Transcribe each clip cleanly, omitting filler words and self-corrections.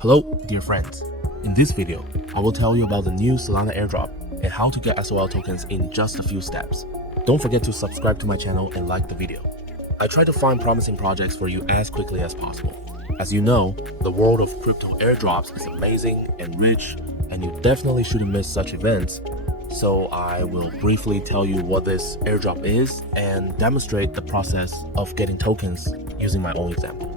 Hello, dear friends. In this video, I will tell you about the new Solana Airdrop and how to get SOL tokens in just a few steps. Don't forget to subscribe to my channel and like the video. I try to find promising projects for you as quickly as possible. As you know, the world of crypto airdrops is amazing and rich, and you definitely shouldn't miss such events. So I will briefly tell you what this airdrop is and demonstrate the process of getting tokens using my own example.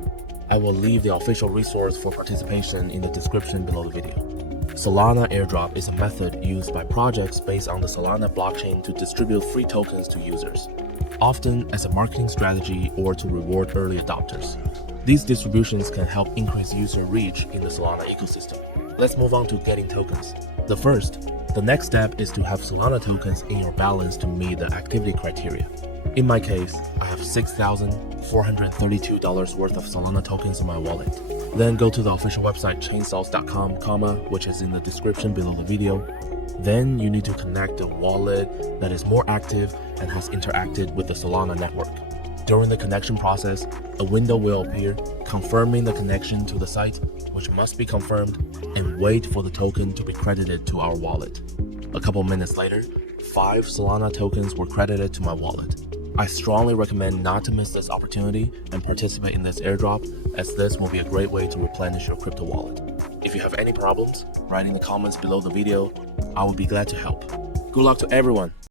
I will leave the official resource for participation in the description below the video. Solana Airdrop is a method used by projects based on the Solana blockchain to distribute free tokens to users, often as a marketing strategy or to reward early adopters. These distributions can help increase user reach in the Solana ecosystem. Let's move on to getting tokens. The next step is to have Solana tokens in your balance to meet the activity criteria. In my case, I have $6,432 worth of Solana tokens in my wallet. Then go to the official website chainsals.com, which is in the description below the video. Then you need to connect a wallet that is more active and has interacted with the Solana network. During the connection process, a window will appear confirming the connection to the site, which must be confirmed, and wait for the token to be credited to our wallet. A couple minutes later, 5 Solana tokens were credited to my wallet. I strongly recommend not to miss this opportunity and participate in this airdrop, as this will be a great way to replenish your crypto wallet. If you have any problems, write in the comments below the video. I will be glad to help. Good luck to everyone!